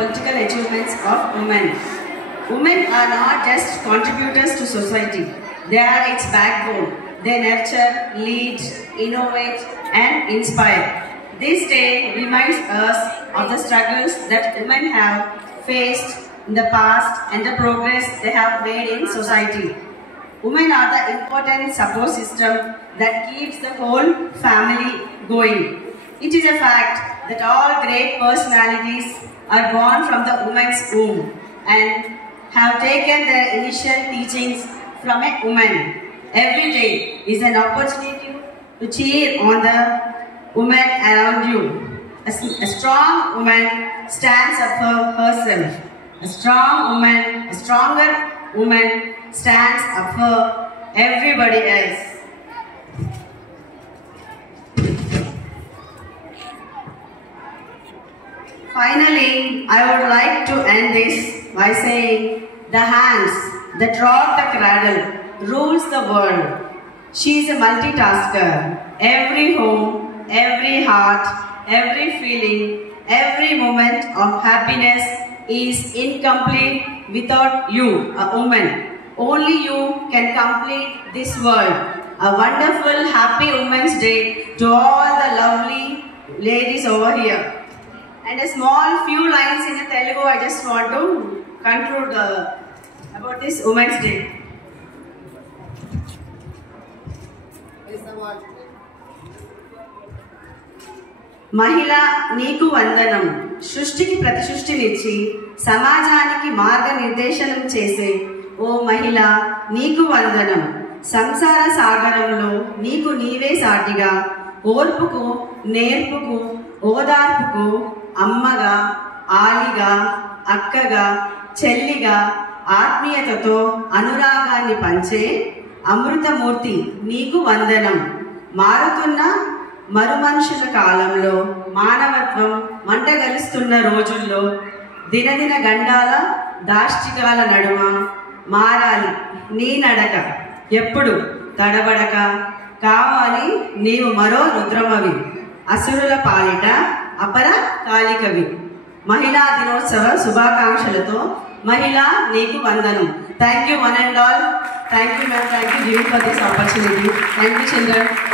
political achievements of women. Women are not just contributors to society. They are its backbone. They nurture, lead, innovate, and inspire. This day reminds us of the struggles that women have faced in the past and the progress they have made in society. Women are the important support system that keeps the whole family going. It is a fact that all great personalities are born from the woman's womb and have taken their initial teachings from a woman. Every day is an opportunity to cheer on the woman around you. A strong woman stands up for herself. A stronger woman stands up for everybody else. Finally, I would like to end this by saying, the hands that rock the cradle rules the world. She is a multitasker. Every home, every heart, every feeling, every moment of happiness is incomplete without you, a woman. Only you can complete this world. A wonderful, happy Women's Day to all the lovely ladies over here. And a small few lines in Telugu I just want to conclude about this Women's Day. మహిళ నీకు వందనం. సృష్టికి ప్రతిసృష్టినిచ్చి సమాజానికి మార్గనిర్దేశనం చేసే ఓ మహిళ నీకు వందనం. సంసార సాగరంలో నీకు నీవే సాటిగా, ఓర్పుకు, నేర్పుకు, ఓదార్పుకు అమ్మగా, ఆలిగా, అక్కగా, చెల్లిగా, ఆత్మీయతతో అనురాగాన్ని పంచే అమృతమూర్తి నీకు వందనం. మారుతున్న మరుమనుషుల కాలంలో, మానవత్వం మంటగలుస్తున్న రోజుల్లో, దినదిన గండాల దాష్టికాల నడుమ మారాలి నీ నడక. ఎప్పుడు తడబడక కావాలి నీవు మరో రుద్రమవి. అసురుల పాలిట అపర కాళికవి. మహిళా దినోత్సవ శుభాకాంక్షలతో మహిళ నీకు వందనం. Thank you one and all. Thank you ma'am. Thank you for this opportunity. Thank you children.